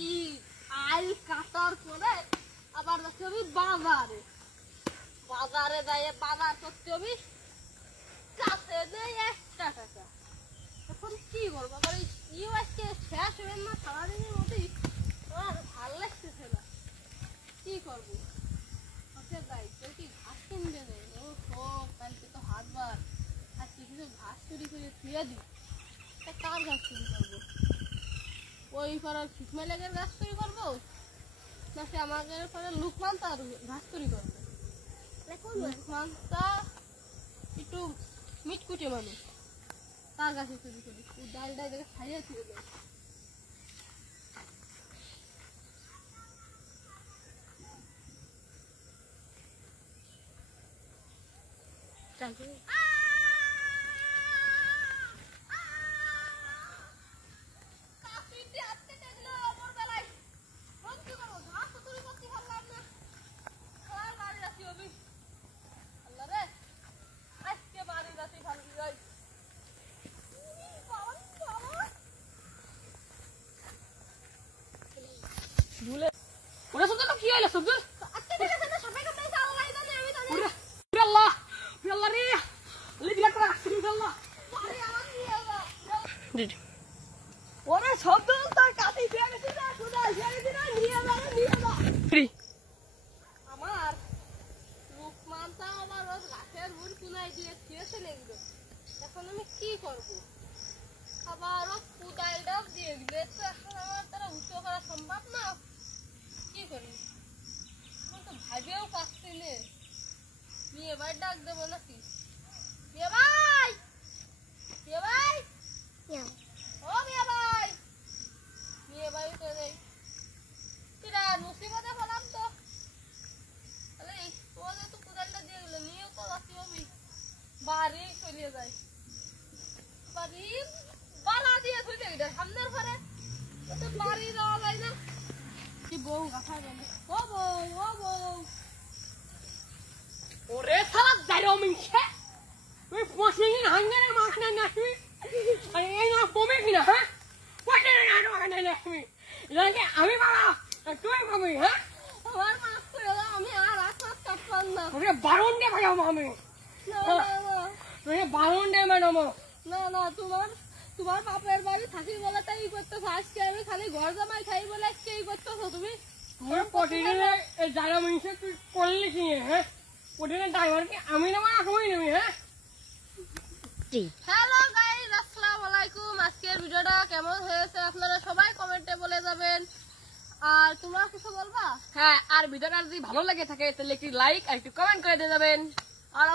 কি আইল কাটার পরে আবার যাচ্ছি আমি বাজারে যাই বাজার করতে হবে কাছে নেই 1 টাকা। এখন কি করবো আবার ইউ আজকে শেষ হবে না সারাদিনের মধ্যেই আমার ভালো লাগতেছে না, কি করবো? যাই কেউ কি ঘাস কিনবে নেই? ও কালকে তো হাটবার, আজকে কিছু ঘাস চুরি করে ফিরে দিই। কার ঘাস চুরি করবো? ওই পাড়ার ফিটমাইলের ঘাস চুরি করবো না সে আমাদের পাড়ার লুকমান তার ঘাস চুরি করবে? লুকমানটা একটু মিটকুটে মানুষ, তার গাছে চুরি করি ডাল ডাল দেখে খাইয়ে ফিরে যায়। আমার লুকমানটা আমার ওর গাছের বুড় কুনাই দিয়ে খেয়েছে লেগলো, এখন আমি কি করবো? আবার ও কুদাইলটাও দিয়ে দিল, তো এখন আমার তারা উঁচু করা সম্ভব না, কি করি? আমি তো ভাবিও পাচ্ছি না। মেয়ে ভাই ডাক দেবো নাকি? মেয়ে ভাই, মেয়ে ভাই, ও মেয়ে ভাই, মেয়ে ভাই তো নেই। কিরা মুসিবতে ফেলাম তো, তাহলে ও যেহেতু কুদাইলটা দিয়ে গেলো নিয়েও তো আসি আমি বাড়ি চলিয়ে যাই। বাড়ি বাড়া দিয়ে ধুইতে গেলে সামনের ঘরে তো বাড়ি যাওয়া যায় না। কি বউ গাথা গেল, ও বউ, ও বউ, ওরে সারা যাইরো মিছে তুই পশিনি হাঙ্গারে মাখনা না তুই আরে এই না কমে কিনা হ্যাঁ পশিনি না মাখনা না তুমি লাগে আমি বাবা তুই কমে হ্যাঁ আমার মাছ করে দাও, আমি আর আসাদ কাটপাম না। ওরে বারণ দে ভাই আমি তুই বারণ দে ম্যাডাম না না, তোমার বাপের বাড়ি থাকি বলে তাই করতেছো, আজকে আমি খালি ঘর জামাই খাই বলে আজকে এই করতেছো তুমি। তুই পশিনি যাইরো মিছে তুই করলি কি হ্যাঁ ওদিনে ড্রাইভার কি আমি না মা কই নেবি হ্যাঁ। হ্যালো গাইস, আসসালামু আলাইকুম। আজকের ভিডিওটা কেমন হয়েছে আপনারা সবাই কমেন্টে বলে যাবেন। আর তোমরা কিছু বলবা? হ্যাঁ, আর ভিডিওটা যদি ভালো লাগে থাকে তাহলে একটি লাইক আর একটু কমেন্ট করে দিয়ে যাবেন। আর